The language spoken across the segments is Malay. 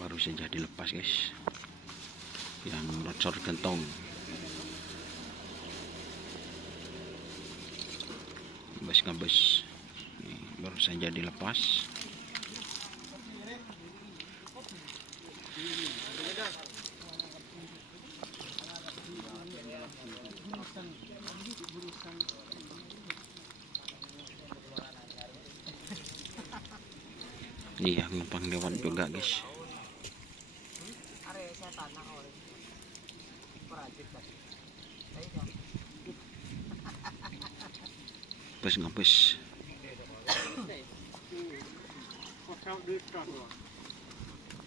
Baru saja dilepas guys, yang rocor gentong. Ngabes baru saja dilepas. Iya, numpang lewat juga guys. Ngapes.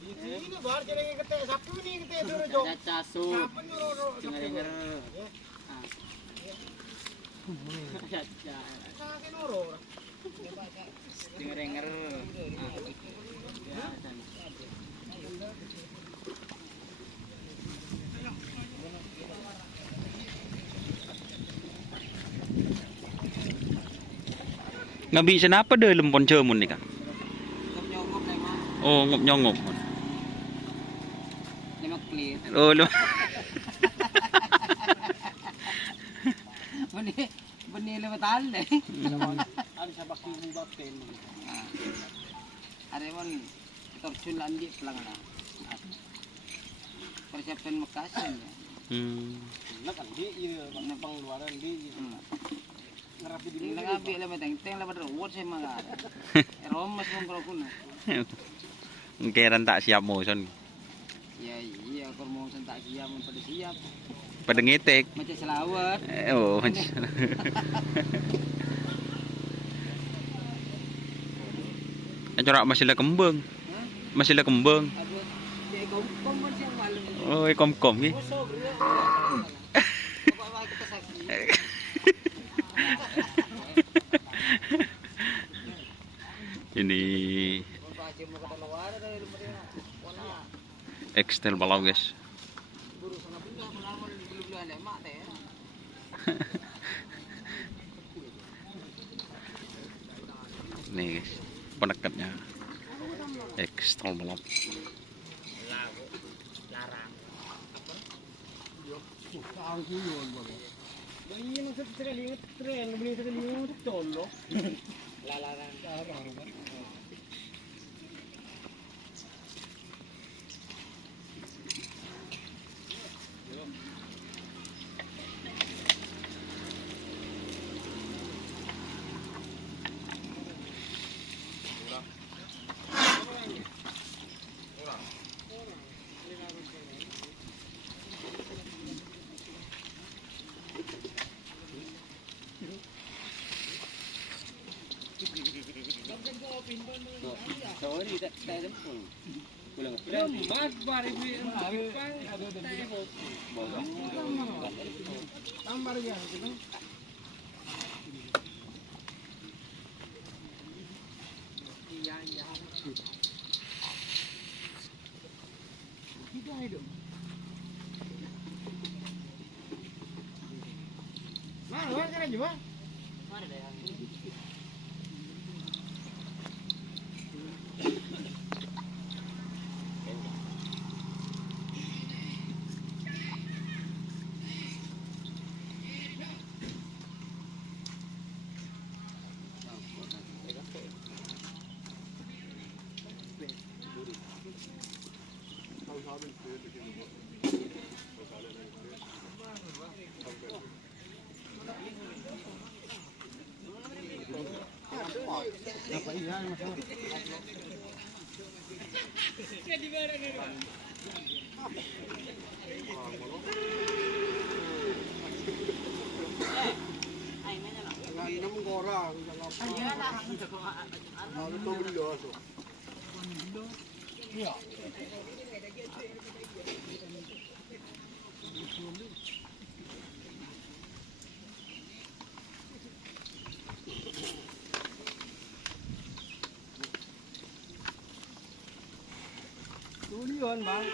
Ini baru jadi kita Sabtu nih kita suruh jom. Casu. Dengar. Dengar. Ngabi senapa deh lempon cemun nih kan? Oh, ngop nyongop. Lemak clear. Oh, lu. Benih lewat deh. Ada sabak ibu bapen. Ada mon torcun landi pelanggan. Persiapan Makassar. Nak kan di pengeluaran di. Nagabi lah batang, teng lah berrawat saya malah. Romas mengkerokun. Kairan tak siap mo son. Iya, kalau mau tak siap, pada siap. Pada ngetek. Macam selawat. Oh. Corak masih lah kembang. Masih lah kembang. Oh, kom-kom ni. Ini Excel balau guys. Nih guys, penekatnya Excel balau. Sorry, tak sempur. Pulang berani. Bar ibu tambah ya. Iya. Tidak itu. Mana kan juga? Mana dah yang hơn bang.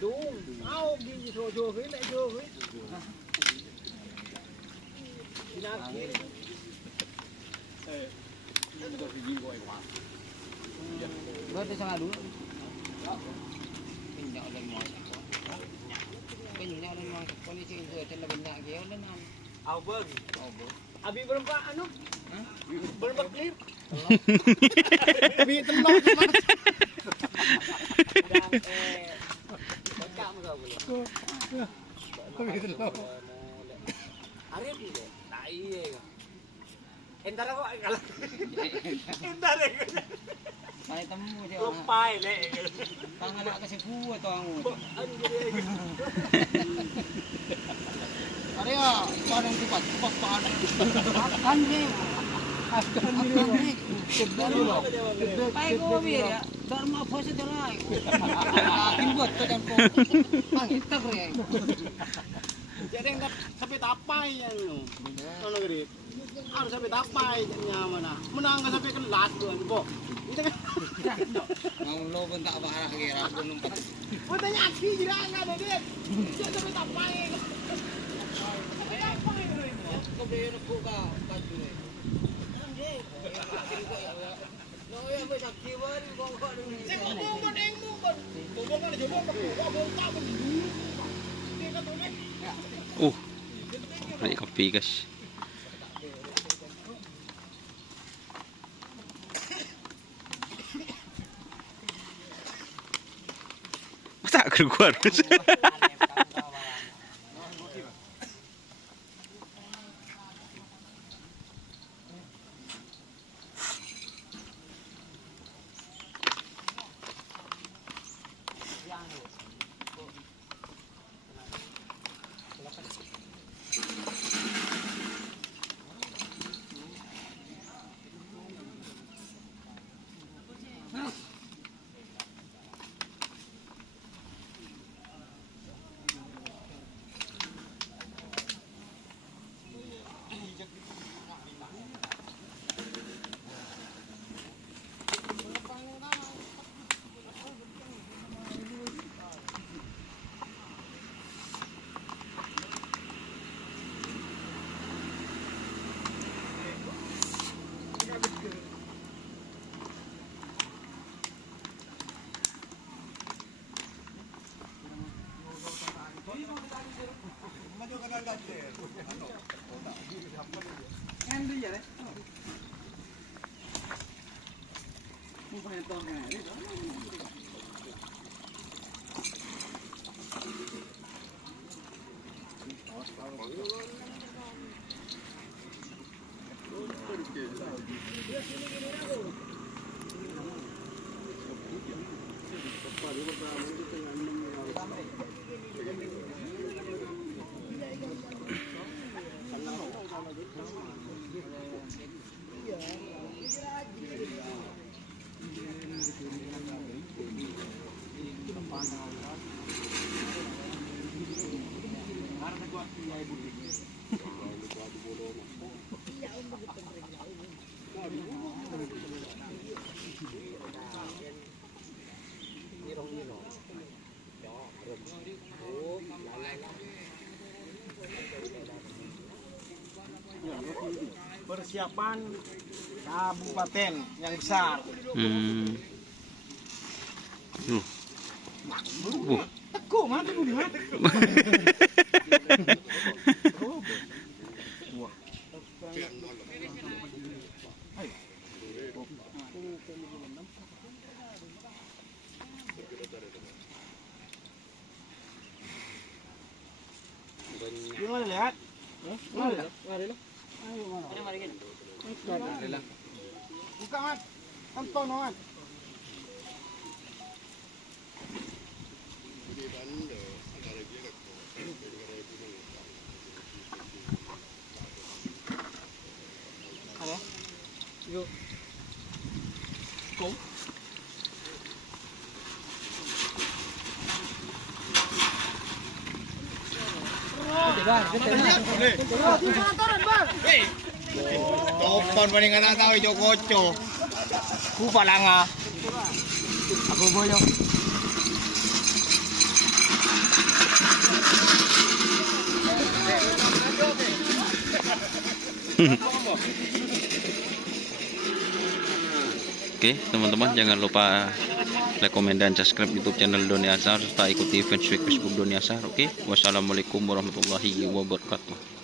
Đúng, ao đi rồi với lại rồi với. Bớt đi sang là đúng. Mình nhọ lên ngoài. Mình nhọ lên ngoài, con đi chơi vừa chân là mình nhạ kéo lên ăn. Album. Abi belum pak anu? Belum pak clear. Abi telok. Arif ni tak iya. Entar kok kalah. Entar deh. Saya temu dia. Lupai le. Tangan nak kasi ku to ang. Are ya, parang tipat paano. Anjing. Akan ni. Sedar lo. Pai ko biya. Dharma phase dala. Akin buat to kan ko. Pangitag re. Jadi enggak sampai tapai yang ano gini. Harus sampai tapai nyaman ah. Menang sampai ke last tuan, po. Itu kan. Mau lo pun tak parah kira gunung pat. Utanya aksi jira enggak ada dia. Dia sampai tapai. Sampai tapai itu. Kau beri aku ka baju ni. No ya boleh sakit baru kau ni. Saya ngomong eng mong. Ngomong kan coba kok bongkar begini. Dia kan tuh. Beli kopi guys. Tak keluar. Persiapan kabupaten yang besar. Teku mana tu di mana? Gimana lihat? Mana? Ayo mana? Buka mat, kantong mat. Ada? Yuk. Kau? Bang, turun bang. Topan pa rin nga na tao, Jokotso. Kupa lang ah. Ako boyo. Oke, teman-teman jangan lupa like, komen, dan subscribe YouTube channel Doni Azhar serta ikuti Facebook Doni Azhar. Oke, wassalamualaikum warahmatullahi wabarakatuh.